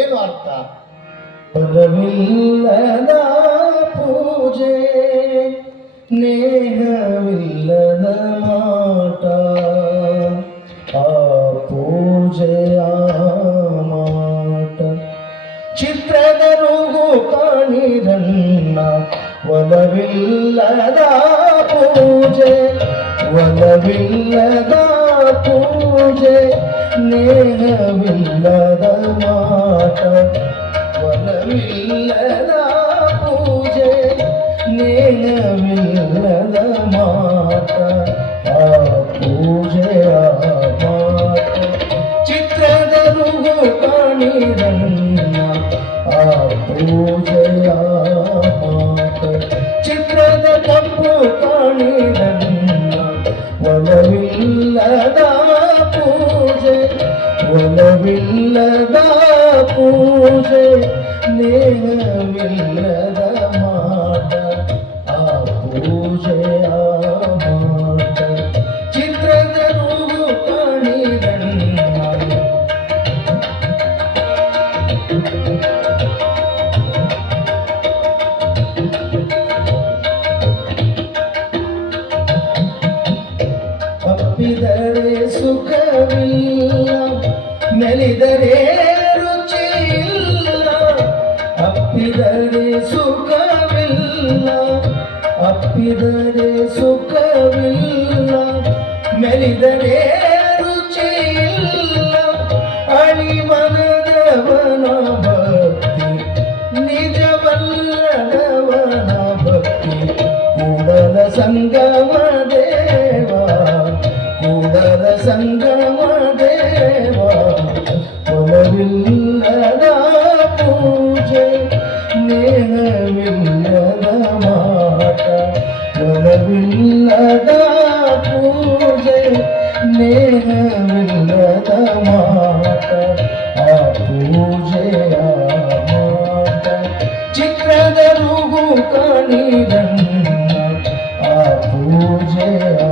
ಏನು ಅರ್ಥ? ಫಲವಿಲ್ಲದ ಪೂಜೆ, ನೇಹವಿಲ್ಲದ ಮಾಟ, ಆ ಪೂಜೆಯ ಮಾಟ. ಚಿತ್ರದ ರೂಗು ಕಾಣಿರನ್ನ, ಒಲವಿಲ್ಲದ ಪೂಜೆ, ಒಲವಿಲ್ಲದ ಪೂಜೆ, ನೇಹವಿಲ್ಲದ ಮಾಟ, ಒಲವಿಲ್ಲದ ಪೂಜೆ, ನೇಹವಿಲ್ಲದ ಮಾಟ, ಆ ಪೂಜೆಯ ಮಾಟ. ಚಿತ್ರದ ರೂಗು ಕಾಣಿರನ್ನ, ಆ ಪೂಜೆಯ ಮಾಟ. ಚಿತ್ರದ ಕಪ್ಪು ಕಾಣಿರನ್ನ, ಒಲವಿಲ್ಲದ ಪೂಜೆ, ಒಲವಿಲ್ಲದ ಪೂಜೆ, ನೇಹವಿಲ್ಲದ ಮಾಟ, ಆ ಪೂಜೆಯ ಮಾಟ. ಚಿತ್ರದ ರೂಗು ಕಾಣಿರನ್ನ, ಅಪ್ಪಿದರೆ ಸುಖವಿಲ್ಲ, ಮೆಲಿದರೆ ರುಚಿಯಿಲ್ಲ. ಅಪ್ಪಿದರೆ ಸುಖವಿಲ್ಲ, ಅಪ್ಪಿದರೆ ಸುಖವಿಲ್ಲ, ಮೆಲಿದರೆ ರುಚಿಯಿಲ್ಲ. ಅಳಿಮನದವನ ಭಕ್ತಿ, ನಿಜವಲ್ಲದವನ ಭಕ್ತಿ, ಕೂಡಲ ಸಂಗಮ ದೇವ, ಕೂಡಲ ಸಂಗಮ ದೇವ. ಒಲವಿಲ್ಲದ ಪೂಜೆ, ನೇಹವಿಲ್ಲದ ಮಾಟ, ಒಲವಿಲ್ಲದ ಪೂಜೆ, ನೇಹವಿಲ್ಲದ ಮಾಟ, ಆ ಪೂಜೆಯ ಮಾಟ. ಚಿತ್ರದ ರೂಗು ಕಾಣಿರನ್ನ, ಆ ಪೂಜೆಯ